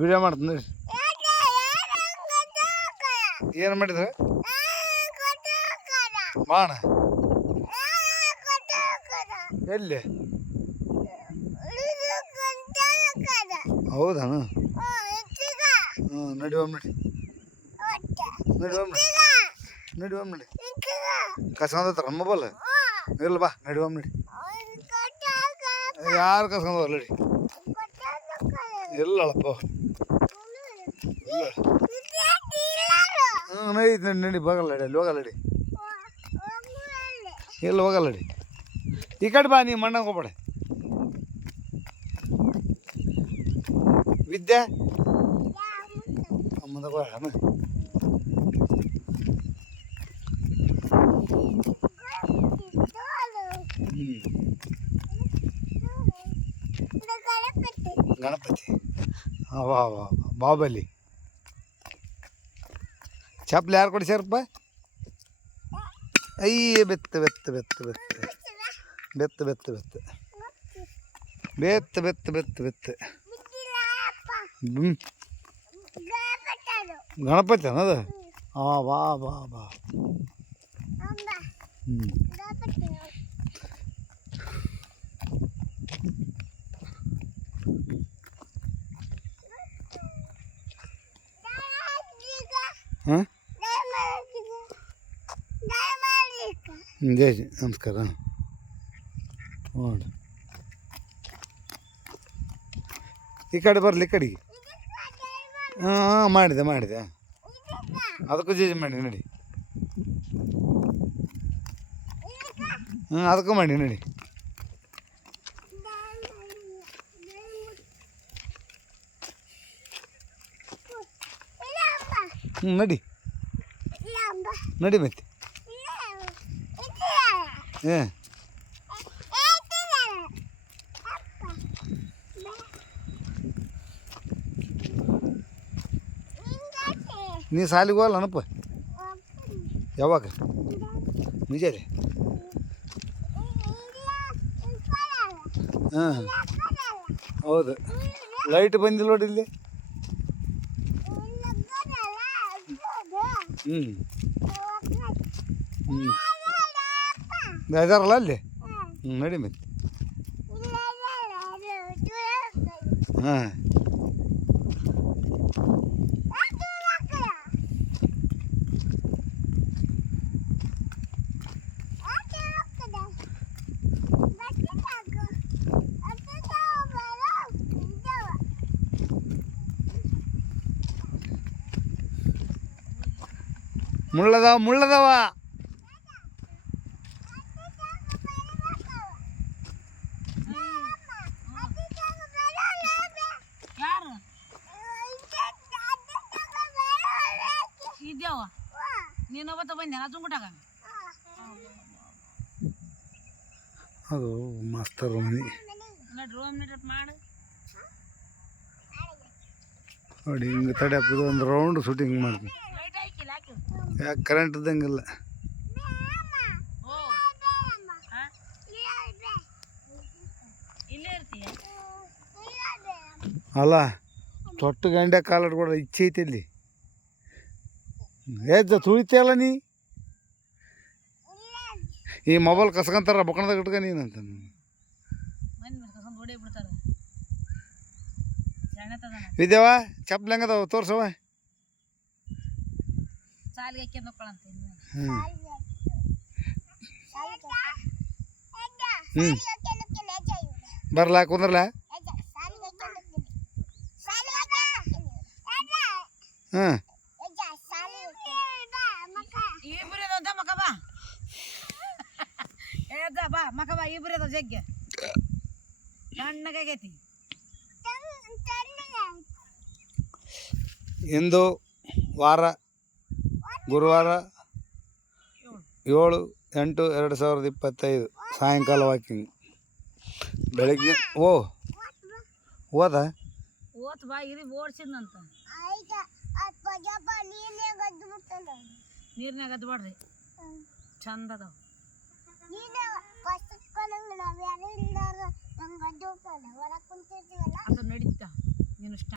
Video ಮಾಡ್ತೀನಿ. ಏನು ಮಾಡಿದ್ರೆ ಬಾಣ ಎಲ್ಲಿ? ಹೌದಾ? ನಡಿವ ನಡಿ ನಡಿವ ನಡಿ ಕಸ್ಕೊಂಡತ್ರ ಮೊಬೈಲ್ ಇಲ್ಲ ಬಾ ನಡಿವ ನಡಿ. ಯಾರು ಕಸ್ಕೊಂಡ್ ನಡಿ ಇಲ್ಲಪ್ಪ. ನಡಿ ನಡಿ ಹೋಗಲ್ಲ ನಡಿ ಅಲ್ಲಿ ಹೋಗಲ್ಲ ನಡಿ ಎಲ್ಲಿ ಹೋಗಲ್ಲ ನಡಿ. ಈ ಕಡೆ ಬಾ ನೀ ಮಣ್ಣಾಗ ಹೋಗ್ಬೇಡ. ವಿದ್ಯಾ ಅಮ್ಮದ ಬೇಡ ಗಣಪತಿ ಅವ ಬಾಹುಬಲಿ ಚಪ್ಪಲಿ ಯಾರು ಕೊಡಿಸ್ಯಾರಪ್ಪ? ಅಯ್ಯ ಬೆತ್ತ ಬೆತ್ತ ಬೆತ್ತ ಬೆತ್ತ ಬೆತ್ತ ಬೆತ್ತ ಬೆತ್ತ ಬೆತ್ತ ಬೆತ್ತ ಬೆತ್ತ ಬೆತ್ತ ಗಣಪತಿ ಅನ್ನೋದು ಬಾ ಬಾ ಬಾ. ಹಾಂ ಜೈ ನಮಸ್ಕಾರ. ನೋಡಿ ಈ ಕಡೆ ಬರಲಿ ಈ ಕಡೆಗೆ. ಹಾಂ ಮಾಡಿದೆ ಮಾಡಿದೆ ಅದಕ್ಕೂ ಜೈ ಮಾಡಿ ನಡಿ. ಅದಕ್ಕೂ ಮಾಡಿ ನಡಿ. ನಡಿ ನಡಿ ಮತ್ತೆ ನೀ ಸಾಲಿಗೆ ಹೋಗಲ್ಲ ಅನಪ್ಪ? ಯಾವಾಗ ನಿಜ ರೀ? ಹಾಂ ಹೌದು ಲೈಟ್ ಬಂದಿಲ್ಲ ನೋಡಿ ಇಲ್ಲಿ. ಇದಾರಲ್ಲ ಅಲ್ಲಿ ನಡಿ ಮತ್ತೆ. ಹಾಂ ಮುಳ್ಳದವ ಅದು ಮಾಸ್ತರ್ ಮನೆ ನೋಡಿ. ಹಿಂಗೆ ತಡೆ ಹಾಕೋದು ಒಂದು ರೌಂಡ್ ಶೂಟಿಂಗ್ ಮಾಡ್ತೀನಿ. ಯಾಕೆ ಕರೆಂಟ್ ಇದ್ದಂಗಿಲ್ಲ. ಅಲ್ಲ ತೊಟ್ಟು ಗಂಡೆ ಕಾಲಿಡ್ಕೊಡ ಇಚ್ಛೆ ಐತಿ ಇಲ್ಲಿ. ತುಳಿತಲ್ಲ ನೀ ಈ ಮೊಬೈಲ್ ಕಸ್ಕೊಂತಾರ ಬೊಕ್ಕಣದಾಗ ಇಟ್ಕ ನೀನಂತ. ವಿದ್ಯಾವ ಚಪ್ಪಲಿ ಹೆಂಗದವ ತೋರ್ಸವ. ಬರ್ಲಾ ಕುಂದ್ರಲ್ಲ. ಹಾಂ ಬಾ ಮಕ ಬಾ ಇಬ್ರು ಅದಾವ ಜಗ್ಗೆ ಸಣ್ಣಗಾಗೈತಿ. ಇಂದು ವಾರ ಗುರುವಾರ 7/8/2025 ಸಾಯಂಕಾಲ ವಾಕಿಂಗ್. ಬೆಳಗ್ಗೆ ಹೋದ ಬಾ ಇರಿ ಓಡ್ಸಿದ್ನಂತ. ನೀರ್ನಾಗ ಅದ್ ಬಾಡ್ರಿ ಚಂದ ಅದಾವ. ಅದು ನಡೀತಾ ನೀನು